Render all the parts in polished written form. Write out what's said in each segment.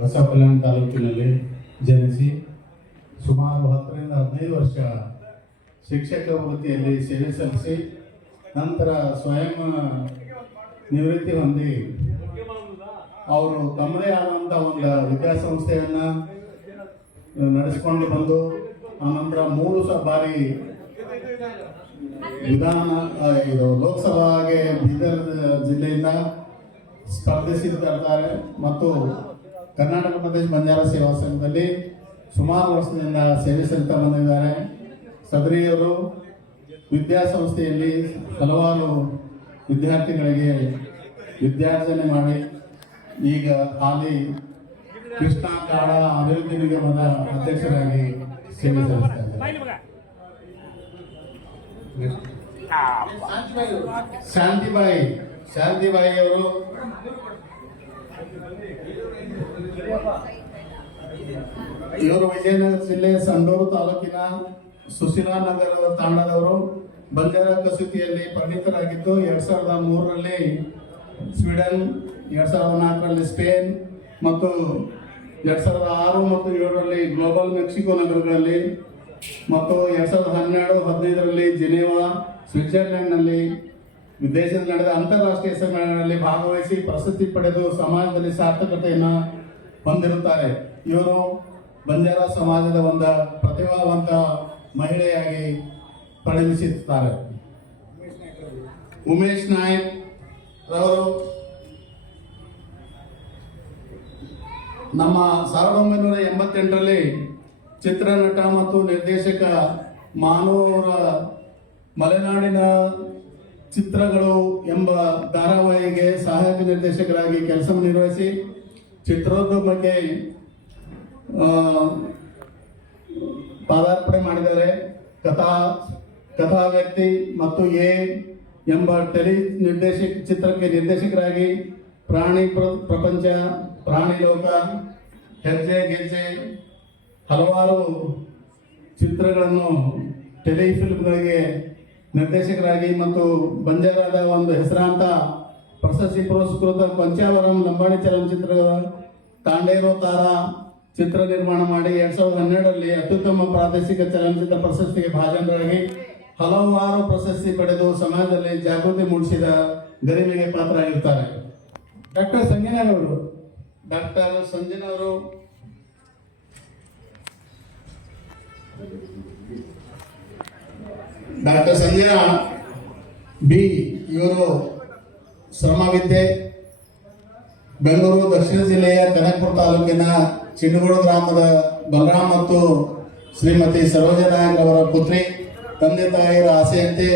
ಬಸವಕಲ್ಯಾಣ ತಾಲೂಕಿನಲ್ಲಿ ಜನಿಸಿ ಸುಮಾರು 10 ರಿಂದ 15 ವರ್ಷ ಶಿಕ್ಷಕ ವೃತ್ತಿಯಲ್ಲಿ ಸೇವೆ ಸಲ್ಲಿಸಿ ನಂತರ ಸ್ವಯಂ ನಿವೃತ್ತಿ ಹೊಂದಿ ಅವರು ತಮ್ಮದೇ ಆದಂಥ ಒಂದು ವಿದ್ಯಾಸಂಸ್ಥೆಯನ್ನು ನಡೆಸಿಕೊಂಡು ಬಂದು ಆನಂತರ 3 ಬಾರಿ ಲೋಕಸಭಾಗೆ ಬೀದರ್ ಜಿಲ್ಲೆಯಿಂದ ಸ್ಪರ್ಧಿಸಿದ್ದಾರೆ ಮತ್ತು ಕರ್ನಾಟಕ ಪ್ರದೇಶ ಬಂಜಾರ ಸೇವಾ ಸಂಘದಲ್ಲಿ ಸುಮಾರು ವರ್ಷದಿಂದ ಸೇವೆ ಸಲ್ಲಿಸ್ತಾ ಬಂದಿದ್ದಾರೆ. ಸದರಿಯವರು ವಿದ್ಯಾಸಂಸ್ಥೆಯಲ್ಲಿ ಹಲವಾರು ವಿದ್ಯಾರ್ಥಿಗಳಿಗೆ ವಿದ್ಯಾರ್ಜನೆ ಮಾಡಿ ಈಗ ಹಾಲಿ ಕೃಷ್ಣ ಕಾಡ ಅಭಿವೃದ್ಧಿ ನಿಗಮದ ಅಧ್ಯಕ್ಷರಾಗಿ ಸೇವೆ ಸಲ್ಲಿಸ್ತಾರೆ. ಶಾಂತಿಬಾಯಿ ಅವರು ಇವರು ವಿಜಯನಗರ ಜಿಲ್ಲೆ ಸಂಡೂರು ತಾಲೂಕಿನ ಸುಶೀಲಾ ನಗರದ ತಾಂಡದವರು. ಬಂಜಾರ ಕಸೂತಿಯಲ್ಲಿ ಪರಿಣಿತರಾಗಿದ್ದು 2003ರಲ್ಲಿ ಸ್ವೀಡನ್, 2004ರಲ್ಲಿ ಸ್ಪೇನ್ ಮತ್ತು 2006 ಮತ್ತು 2007ರಲ್ಲಿ ಗ್ಲೋಬಲ್ ಮೆಕ್ಸಿಕೋ ನಗರಗಳಲ್ಲಿ ಮತ್ತು 2012-15ರಲ್ಲಿ ಜಿನೇವಾ ಸ್ವಿಟ್ಜರ್ಲೆಂಡ್ನಲ್ಲಿ ವಿದೇಶದಲ್ಲಿ ನಡೆದ ಅಂತಾರಾಷ್ಟ್ರೀಯ ಸಮ್ಮೇಳನಗಳಲ್ಲಿ ಭಾಗವಹಿಸಿ ಪ್ರಶಸ್ತಿ ಪಡೆದು ಸಮಾಜದಲ್ಲಿ ಸಾರ್ಥಕತೆಯನ್ನು ಹೊಂದಿರುತ್ತಾರೆ. ಇವರು ಬಂಜಾರ ಸಮಾಜದ ಒಂದು ಪ್ರತಿಭಾವಂತ ಮಹಿಳೆಯಾಗಿ ಪರಿಣಮಿಸುತ್ತಾರೆ. ಉಮೇಶ್ ನಾಯಕ್ ರವರು ನಮ್ಮ 1988ರಲ್ಲಿ ಚಿತ್ರನಟ ಮತ್ತು ನಿರ್ದೇಶಕ ಮಾನು ಅವರ ಮಲೆನಾಡಿನ ಚಿತ್ರಗಳು ಎಂಬ ಧಾರಾವಾಹಿಗೆ ಸಹಾಯಕ ನಿರ್ದೇಶಕರಾಗಿ ಕೆಲಸ ನಿರ್ವಹಿಸಿ ಚಿತ್ರೋದ್ಯಮಕ್ಕೆ ಪಾದಾರ್ಪಣೆ ಮಾಡಿದ್ದಾರೆ. ಕಥಾ ವ್ಯಕ್ತಿ ಮತ್ತು ಎಂಬ ಚಿತ್ರಕ್ಕೆ ನಿರ್ದೇಶಕರಾಗಿ ಪ್ರಾಣಿ ಪ್ರಪಂಚ, ಪ್ರಾಣಿ ಲೋಕ, ಹೆಜ್ಜೆ ಗೆಜ್ಜೆ ಹಲವಾರು ಚಿತ್ರಗಳನ್ನು ಟೆಲಿಫಿಲ್ಮ್ಗಳಿಗೆ ನಿರ್ದೇಶಕರಾಗಿ ಮತ್ತು ಬಂಜಾರದ ಒಂದು ಹೆಸರಾಂತ ಪ್ರಶಸ್ತಿ ಪುರಸ್ಕೃತ ಪಂಚಾವರಂ ಲಂಬಾಣಿ ಚಲನಚಿತ್ರದ ತಾಂಡೇರೋ ತಾರಾ ಚಿತ್ರ ನಿರ್ಮಾಣ ಮಾಡಿ 2012ರಲ್ಲಿ ಅತ್ಯುತ್ತಮ ಪ್ರಾದೇಶಿಕ ಚಲನಚಿತ್ರ ಪ್ರಶಸ್ತಿಗೆ ಭಾಜನರಾಗಿ ಹಲವಾರು ಪ್ರಶಸ್ತಿ ಪಡೆದು ಸಮಾಜದಲ್ಲಿ ಜಾಗೃತಿ ಮೂಡಿಸಿದ ಗರಿಮೆಗೆ ಪಾತ್ರರಾಗಿರ್ತಾರೆ. ಡಾಕ್ಟರ್ ಸಂಜನಾ ಅವರು ಡಾಕ್ಟರ್ ಸಂಜನಾ ಬಿ ಇವರು ಶ್ರಮವಿದ್ಯೆ ಬೆಂಗಳೂರು ದಕ್ಷಿಣ ಜಿಲ್ಲೆಯ ಕನಕಪುರ ತಾಲೂಕಿನ ಚಿನ್ನಗೋಡು ಗ್ರಾಮದ ಬಲರಾಮ್ ಮತ್ತು ಶ್ರೀಮತಿ ಸರೋಜಾ ನಾಯಕ್ ಅವರ ಪುತ್ರಿ. ತಂದೆ ತಾಯಿಯರ ಆಸೆಯಂತೆ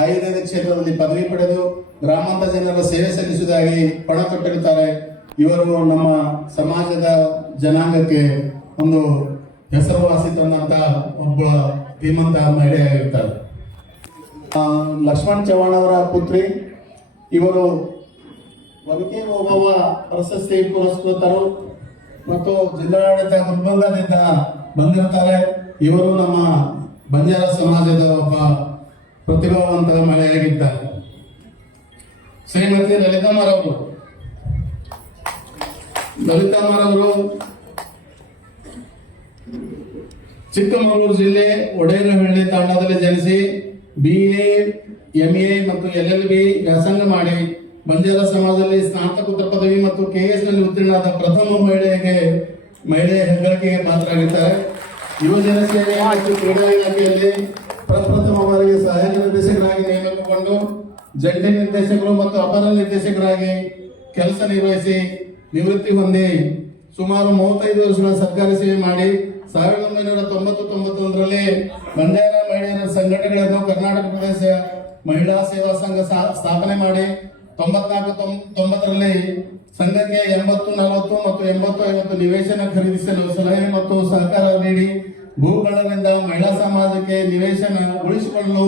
ಆಯುರ್ವೇದ ಕ್ಷೇತ್ರದಲ್ಲಿ ಪದವಿ ಪಡೆದು ಗ್ರಾಮಾಂತರ ಜನರ ಸೇವೆ ಸಲ್ಲಿಸುವುದಾಗಿ ಪಣ ತೊಟ್ಟಿರುತ್ತಾರೆ. ಇವರು ನಮ್ಮ ಸಮಾಜದ ಜನಾಂಗಕ್ಕೆ ಒಂದು ಹೆಸರುವಾಸಿ ತಂದಂತ ಒಬ್ಬ ಧೀಮಂತ ಮಹಿಳೆಯಾಗಿರ್ತಾರೆ. ಲಕ್ಷ್ಮಣ್ ಚವ್ಹಾಣ್ ಅವರ ಪುತ್ರಿ. ಇವರು ಒನಕೆ ಓಬವ್ವ ಪ್ರಶಸ್ತಿ ಪುರಸ್ಕೃತರು ಮತ್ತು ಜಿಲ್ಲಾಡಳಿತ ಗುಲ್ಬರ್ಗಾದಿಂದ ಬಂದಿರುತ್ತಾರೆ. ಇವರು ನಮ್ಮ ಬಂಜಾರ ಸಮಾಜದ ಒಬ್ಬ ಪ್ರತಿಭಾವಂತ ಮಹಿಳೆಯಾಗಿದ್ದಾರೆ. ಶ್ರೀಮತಿ ಲಲಿತಾಮರವರು ಚಿಕ್ಕಮಗಳೂರು ಜಿಲ್ಲೆ ಒಡೇನಹಳ್ಳಿ ತಾಂಡದಲ್ಲಿ ಜನಿಸಿ BA, MA ಮತ್ತು LLB ವ್ಯಾಸಂಗ ಮಾಡಿ ಬಂಜಾರ ಸಮಾಜದಲ್ಲಿ ಸ್ನಾತಕೋತ್ತರ ಪದವಿ ಮತ್ತು KS ನಲ್ಲಿ ಉತ್ತೀರ್ಣರಾದ ಪ್ರಥಮ ಮಹಿಳೆಯ ಹೆಗ್ಗಳಿಕೆಗೆ ಪಾತ್ರರಾಗಿದ್ದಾರೆ. ಯುವಜನ ಸೇವೆ ಮತ್ತು ಕ್ರೀಡಾ ಇಲಾಖೆಯಲ್ಲಿ ಪ್ರಪ್ರಥಮ ಬಾರಿಗೆ ಸಹಾಯಕ ನಿರ್ದೇಶಕರಾಗಿ ನೇಮಕಗೊಂಡು ಜಂಟಿ ನಿರ್ದೇಶಕರು ಮತ್ತು ಅಪರ ನಿರ್ದೇಶಕರಾಗಿ ಕೆಲಸ ನಿರ್ವಹಿಸಿ ನಿವೃತ್ತಿ ಹೊಂದಿ ಸುಮಾರು 35 ವರ್ಷಗಳ ಸರ್ಕಾರಿ ಸೇವೆ ಮಾಡಿ 1991ರಲ್ಲಿ ಬಂಜಾರ ಮಹಿಳೆಯರ ಸಂಘಟನೆಗಳನ್ನು ಕರ್ನಾಟಕ ಪ್ರದೇಶ ಮಹಿಳಾ ಸೇವಾ ಸಂಘ ಸ್ಥಾಪನೆ ಮಾಡಿ 94-90ರಲ್ಲಿ ಸಂಘಕ್ಕೆ 80-40 ಮತ್ತು 80-50 ನಿವೇಶನ ಖರೀದಿಸಲು ಸಲಹೆ ಮತ್ತು ಸಹಕಾರ ನೀಡಿ ಭೂಗಳರಿಂದ ಮಹಿಳಾ ಸಮಾಜಕ್ಕೆ ನಿವೇಶನ ಉಳಿಸಿಕೊಳ್ಳಲು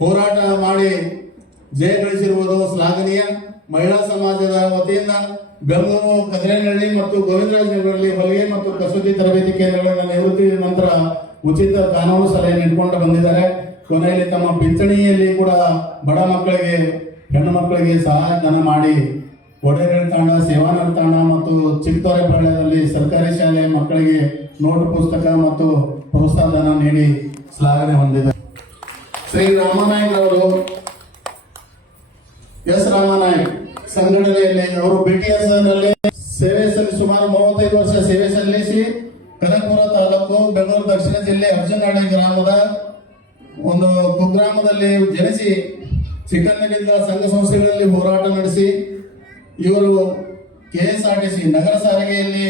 ಹೋರಾಟ ಮಾಡಿ ಜಯ ಗಳಿಸಿರುವುದು ಶ್ಲಾಘನೀಯ. ಮಹಿಳಾ ಸಮಾಜದ ವತಿಯಿಂದ ಬೆಂಗಳೂರು, ಕದಿರೇನಹಳ್ಳಿ ಮತ್ತು ಗೋವಿಂದರಾಜನಗರದಲ್ಲಿ ಹೊಲಿಗೆ ಮತ್ತು ಕಸೂತಿ ತರಬೇತಿ ಕೇಂದ್ರಗಳನ್ನು ನಿವೃತ್ತಿ ನಂತರ ಉಚಿತ ಕಾನೂನು ಸಲಹೆ ನೀಡಿಕೊಂಡು ಬಂದಿದ್ದಾರೆ. ಕೊನೆಯಲ್ಲಿ ತಮ್ಮ ಪಿಂಚಣಿಯಲ್ಲಿ ಕೂಡ ಬಡ ಮಕ್ಕಳಿಗೆ, ಹೆಣ್ಣು ಮಕ್ಕಳಿಗೆ ಸಹಾಯಧನ ಮಾಡಿ ಒಡೆರಹಳ್ಳಿ ತಾಂಡ, ಸೇವಾನಗರ ತಾಂಡ ಮತ್ತು ಚಿಕ್ಕತೋರೆಪಾಳ್ಯದಲ್ಲಿ ಸರ್ಕಾರಿ ಶಾಲೆ ಮಕ್ಕಳಿಗೆ ನೋಟ್ ಪುಸ್ತಕ ಮತ್ತು ಪ್ರೋತ್ಸಾಹಧನ ನೀಡಿ ಶ್ಲಾಘನೆ ಹೊಂದಿದೆ. ಶ್ರೀ ರಾಮನಾಯಕ್ ಅವರು, ಎಸ್ ರಾಮನಾಯಕ್ ಸಂಘಟನೆಯಲ್ಲಿ ಅವರು BTS ನಲ್ಲಿ ಸೇವೆ ಸಲ್ಲಿಸಿ ಸುಮಾರು 35 ವರ್ಷ ಸೇವೆ ಸಲ್ಲಿಸಿ ಕನಕಪುರ ತಾಲೂಕು ಬೆಂಗಳೂರು ದಕ್ಷಿಣ ಜಿಲ್ಲೆ ಅರ್ಜುನಹಳ್ಳಿ ಗ್ರಾಮದ ಒಂದು ಕುಗ್ರಾಮದಲ್ಲಿ ಜನಿಸಿ ಚಿಕ್ಕಂದಿನಿಂದ ಸಂಘ ಸಂಸ್ಥೆಗಳಲ್ಲಿ ಹೋರಾಟ ನಡೆಸಿ ಇವರು KSRTC ನಗರ ಸಾರಿಗೆಯಲ್ಲಿ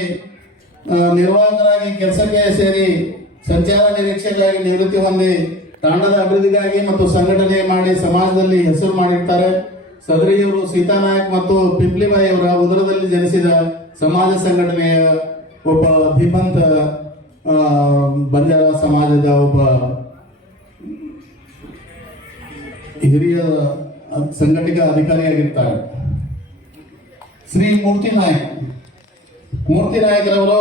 ನಿರ್ವಾಹಕರಾಗಿ ಕೆಲಸಕ್ಕೆ ಸೇರಿ ಸಂಚಾರ ನಿರೀಕ್ಷಕರಾಗಿ ನಿವೃತ್ತಿ ಹೊಂದಿ ತಾಂಡದ ಅಭಿವೃದ್ಧಿಗಾಗಿ ಮತ್ತು ಸಂಘಟನೆ ಮಾಡಿ ಸಮಾಜದಲ್ಲಿ ಹೆಸರು ಮಾಡಿರ್ತಾರೆ. ಸದರಿಯವರು ಸೀತಾನಾಯಕ್ ಮತ್ತು ಪಿಂಪ್ಲಿಬಾಯಿ ಅವರ ಉದರದಲ್ಲಿ ಜನಿಸಿದ ಸಮಾಜ ಸಂಘಟನೆಯ ಒಬ್ಬ ಧೀಮಂತ ಬಂಜಾರ ಸಮಾಜದ ಒಬ್ಬ ಹಿರಿಯ ಸಂಘಟಕ ಅಧಿಕಾರಿಯಾಗಿರ್ತಾರೆ. ಶ್ರೀ ಮೂರ್ತಿ ನಾಯಕರವರು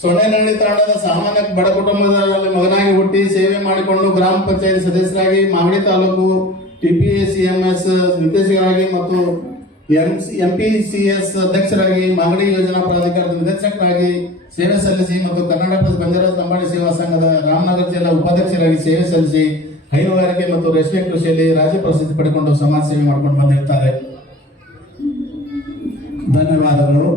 ಸೊನ್ನೆನಹಳ್ಳಿ ತಾಂಡದ ಸಾಮಾನ್ಯ ಬಡ ಕುಟುಂಬದಲ್ಲಿ ಮಗನಾಗಿ ಹುಟ್ಟಿ ಸೇವೆ ಮಾಡಿಕೊಂಡು ಗ್ರಾಮ ಪಂಚಾಯತ್ ಸದಸ್ಯರಾಗಿ ಮಾಗಡಿ ತಾಲೂಕು TPACMS ನಿರ್ದೇಶಕರಾಗಿ ಮತ್ತು MPCS ಅಧ್ಯಕ್ಷರಾಗಿ ಮಾಗಡಿ ಯೋಜನಾ ಪ್ರಾಧಿಕಾರದ ನಿರ್ದೇಶಕರಾಗಿ ಸೇವೆ ಸಲ್ಲಿಸಿ ಮತ್ತು ಕರ್ನಾಟಕ ಬಂಜಾರ ಲಂಬಾಣಿ ಸೇವಾ ಸಂಘದ ರಾಮನಗರ ಜಿಲ್ಲಾ ಉಪಾಧ್ಯಕ್ಷರಾಗಿ ಸೇವೆ ಸಲ್ಲಿಸಿ ಹೈನುಗಾರಿಕೆ ಮತ್ತು ರೇಷ್ಮೆ ಕೃಷಿಯಲ್ಲಿ ರಾಜ್ಯ ಪ್ರಸಿದ್ಧಿ ಪಡೆದುಕೊಂಡು ಸಮಾಜ ಸೇವೆ ಮಾಡಿಕೊಂಡು ಬಂದಿರ್ತಾರೆ. ಧನ್ಯವಾದಗಳು.